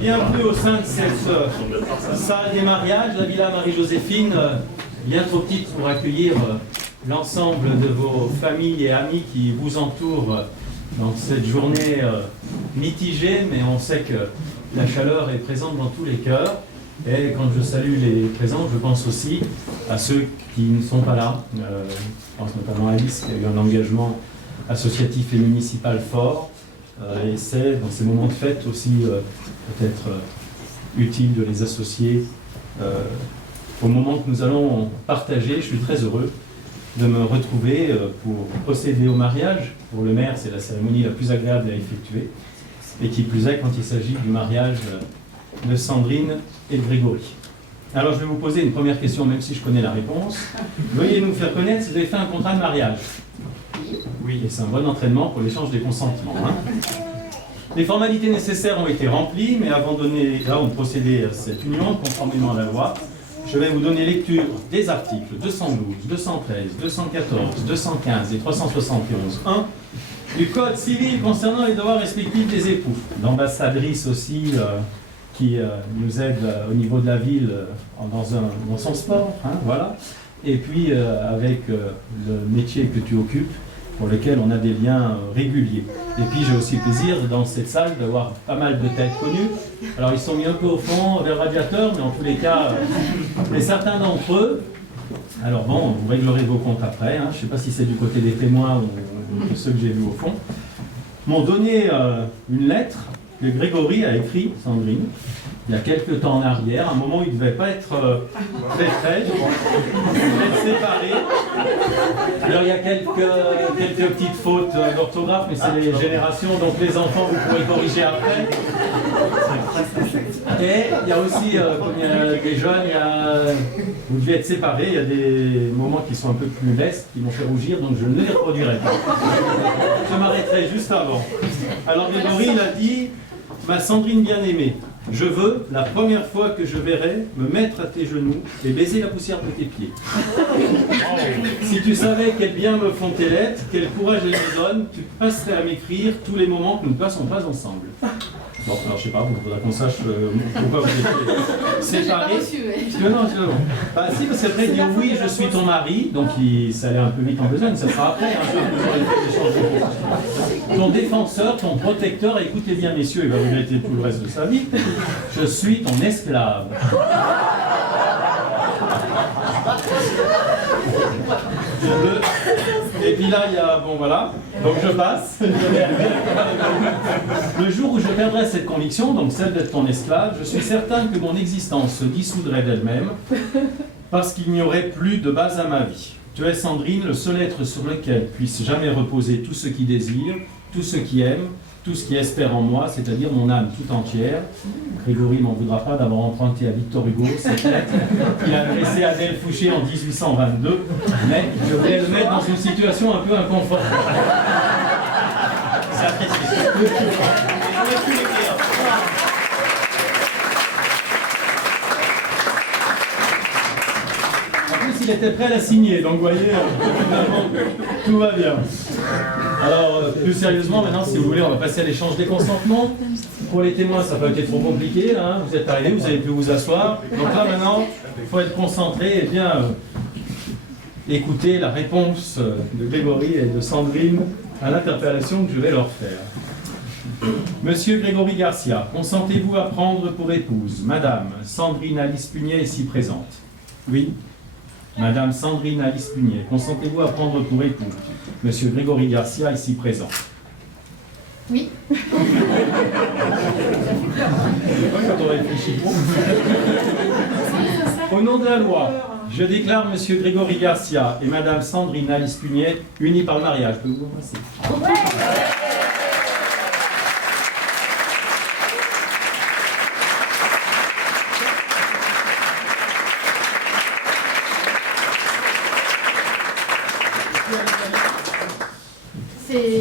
Bienvenue au sein de cette salle des mariages, la Villa Marie-Joséphine, bien trop petite pour accueillir l'ensemble de vos familles et amis qui vous entourent dans cette journée mitigée, mais on sait que la chaleur est présente dans tous les cœurs. Et quand je salue les présents, je pense aussi à ceux qui ne sont pas là. Je pense notamment à Alice, qui a eu un engagement associatif et municipal fort. Et c'est dans ces moments de fête aussi peut-être utile de les associer au moment que nous allons partager. Je suis très heureux de me retrouver pour procéder au mariage. Pour le maire, c'est la cérémonie la plus agréable à effectuer. Et qui plus est quand il s'agit du mariage de Sandrine et de Grégory. Alors je vais vous poser une première question, même si je connais la réponse. Veuillez nous faire connaître si vous avez fait un contrat de mariage. Oui, et c'est un bon entraînement pour l'échange des consentements. Hein. Les formalités nécessaires ont été remplies, mais avant de procéder à cette union, conformément à la loi, je vais vous donner lecture des articles 212, 213, 214, 215 et 371.1 du Code civil concernant les devoirs respectifs des époux. L'ambassadrice aussi qui nous aide au niveau de la ville dans son sport, hein, voilà. Et puis avec le métier que tu occupes, pour lequel on a des liens réguliers. Et puis j'ai aussi le plaisir dans cette salle d'avoir pas mal de têtes connues. Alors ils sont mis un peu au fond vers le radiateur, mais en tous les cas, mais certains d'entre eux, alors bon, vous réglerez vos comptes après, hein, je ne sais pas si c'est du côté des témoins ou de ceux que j'ai vus au fond, m'ont donné une lettre que Grégory a écrite, Sandrine, il y a quelques temps en arrière, à un moment où il ne devait pas être très près, être séparé. Alors il y a quelques petites fautes d'orthographe, mais c'est les générations, donc les enfants vous pourrez corriger après. Et il y a aussi, comme il y a des jeunes, vous devez être séparés, il y a des moments qui sont un peu plus lestes, qui m'ont fait rougir, donc je ne les reproduirai pas. Je m'arrêterai juste avant. Alors Grégory, il a dit, ma Sandrine bien-aimée, je veux, la première fois que je verrai, me mettre à tes genoux et baiser la poussière de tes pieds. Si tu savais quel bien me font tes lettres, quel courage elles me donnent, tu passerais à m'écrire tous les moments que nous ne passons pas ensemble. Bon, alors je sais pas, il faudra qu'on sache pourquoi vous êtes séparés. Non, bah, si, parce qu'après il dit oui, je suis ton mari, donc ça allait un peu vite en besogne, ça sera après. Ton défenseur, ton protecteur, écoutez bien messieurs, il va regretter tout le reste de sa vie, je suis ton esclave. Et puis là, il y a, bon voilà, donc je passe. Le jour où je perdrai cette conviction, donc celle d'être ton esclave, je suis certain que mon existence se dissoudrait d'elle-même, parce qu'il n'y aurait plus de base à ma vie. Tu es Sandrine, le seul être sur lequel puisse jamais reposer tout ce qui désire, tout ce qui aime, tout ce qui espère en moi, c'est-à-dire mon âme tout entière. Grégory m'en voudra pas d'avoir emprunté à Victor Hugo cette lettre qu'il a adressée à Adèle Fouché en 1822, mais je voulais le mettre dans une situation un peu inconfortable. C'est apprécié. En plus, il était prêt à la signer, donc vous voyez, tout va bien. Alors, plus sérieusement, maintenant, si vous voulez, on va passer à l'échange des consentements. Pour les témoins, ça n'a pas été trop compliqué. Hein. Vous êtes arrivés, vous avez pu vous asseoir. Donc là, maintenant, il faut être concentré et bien écouter la réponse de Grégory et de Sandrine à l'interpellation que je vais leur faire. Monsieur Grégory Garcia, consentez-vous à prendre pour épouse Madame Sandrine Alice Pugnet ici présente? Oui. Madame Sandrine Alice Pugnet, consentez-vous à prendre pour époux Monsieur Grégory Garcia, ici présent? Oui. Quand on réfléchit. Au nom de la loi, je déclare Monsieur Grégory Garcia et Madame Sandrine Alice Pugnet unis par le mariage. Je peux vous embrasser.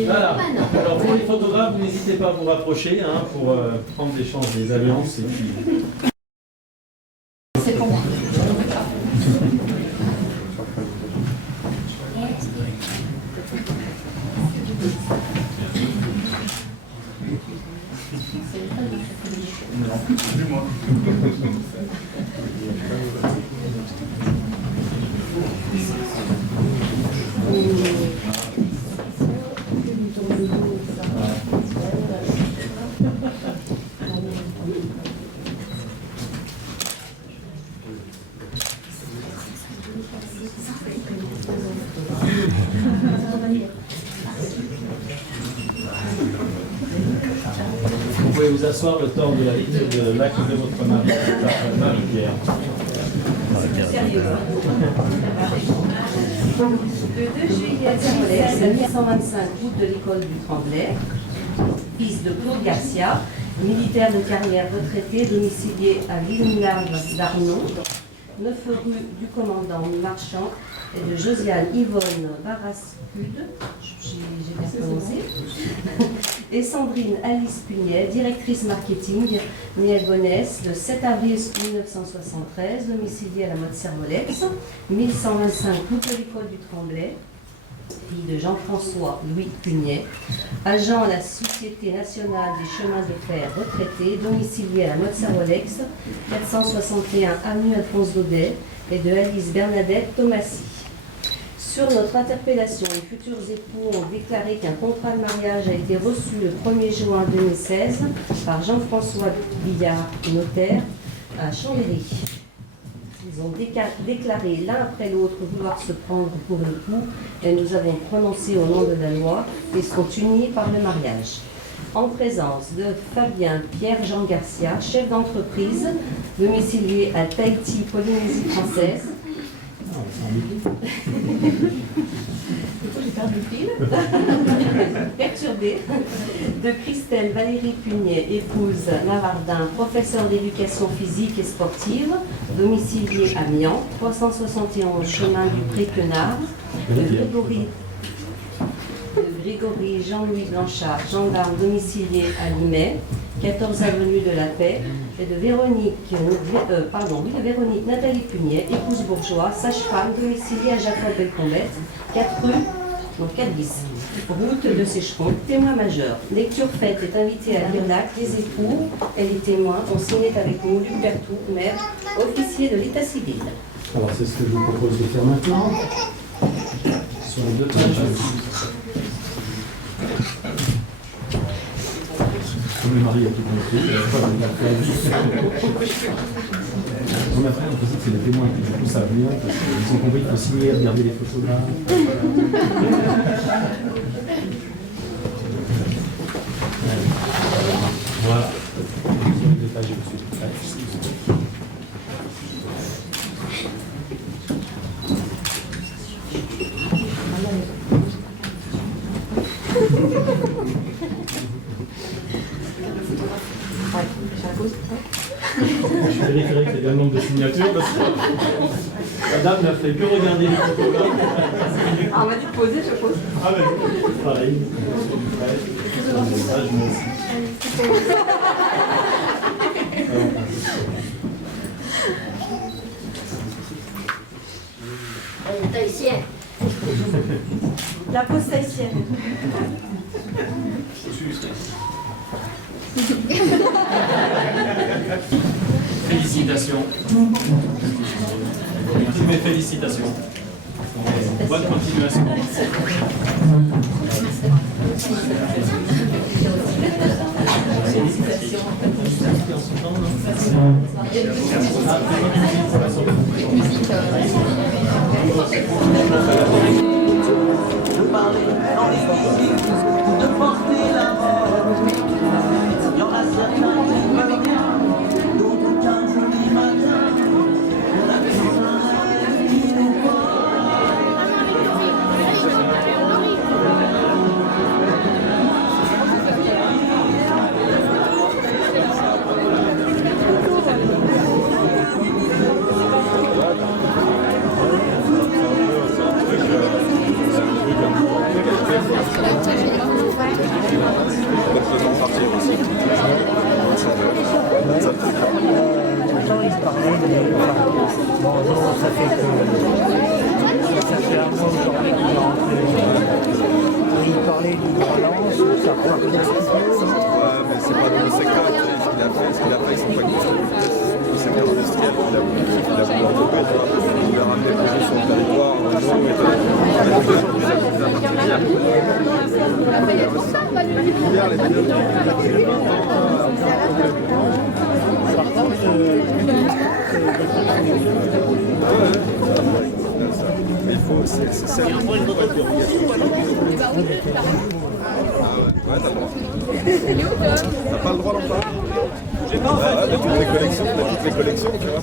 Voilà. Alors pour les photographes, n'hésitez pas à vous rapprocher hein, pour prendre l'échange des alliances et puis... C'est pour moi. Vous pouvez vous asseoir le temps de la lecture de l'acte de votre mari, Marie-Pierre. Le 2 juillet 1125, route de l'école du Tremblay, fils de Claude Garcia, militaire de carrière retraité, domicilié à Villeneuve d'Arnon, 9 rue du commandant Marchand, et de Josiane Yvonne Barascude, j'ai bien prononcé, et Sandrine Alice Pugnet, directrice marketing, née à Gonesse, le 7 avril 1973, domiciliée à la mode Servolex, 1125 route de l'école du Tremblay, fille de Jean-François Louis Pugnet, agent à la Société nationale des chemins de fer retraité, domicilié à la mode Servolex, 461 avenue Alphonse Daudet, et de Alice Bernadette Thomasy. Sur notre interpellation, les futurs époux ont déclaré qu'un contrat de mariage a été reçu le 1er juin 2016 par Jean-François Billard, notaire, à Chambéry. Ils ont déclaré l'un après l'autre vouloir se prendre pour époux et nous avons prononcé au nom de la loi et sont unis par le mariage. En présence de Fabien Pierre-Jean Garcia, chef d'entreprise, domicilié à Tahiti, Polynésie française. J'ai perdu le fil. Perturbée. De Christelle Valérie Pugnet, épouse Lavardin, professeur d'éducation physique et sportive, domicilié à Mian, 371 chemin du Pré-Quenard. De Grégory Jean-Louis Blanchard, gendarme domicilié à Limay, 14 avenue de la Paix, et de Véronique Nathalie Pugnet, épouse bourgeois, sage-femme, domiciliée à Jacob-Belcombette, 4 rue, donc 4 bis, route de Sécheron, témoin majeur. Lecture faite est invité à lire l'acte. Les époux et les témoins ont signé avec nous Luc Bertou, maire, officier de l'état civil. Alors c'est ce que je vous propose de faire maintenant, sur les 2 pages. Comme le mari a tout compris, on a fait un principe, c'est les témoins qui du coup savent bien, parce qu'ils ont compris qu'il faut signer, regarder les photographes. Voilà. Sur les 2 pages dessus. Je vérifierai qu'il y a bien le nombre de signatures parce que la dame n'a fait que regarder les photographes. Ah, on m'a dit de poser, je pose. Ah ben, pareil. Ça, je me aussi. Tahitien. La pause haïtienne. Félicitations. Toutes mes félicitations. Bonne continuation. De parler dans les musiques, de porter la voix. Il y en a certains qui ne veulent rien, d'autres qu'un joli matin. On a besoin qui nous T'as pas le droit d'en parler. J'ai pas en fait. T'as toutes les collections, tu vois.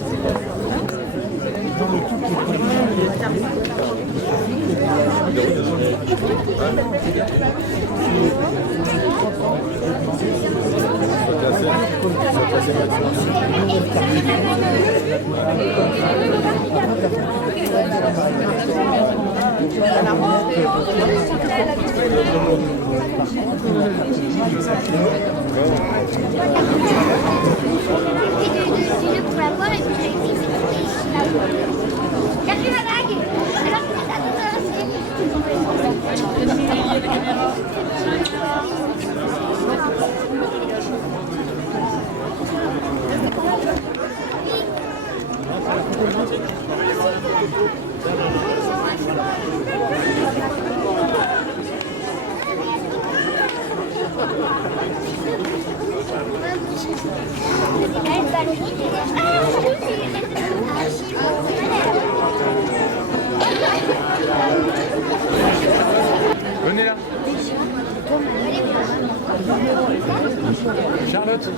Venez là. Charlotte.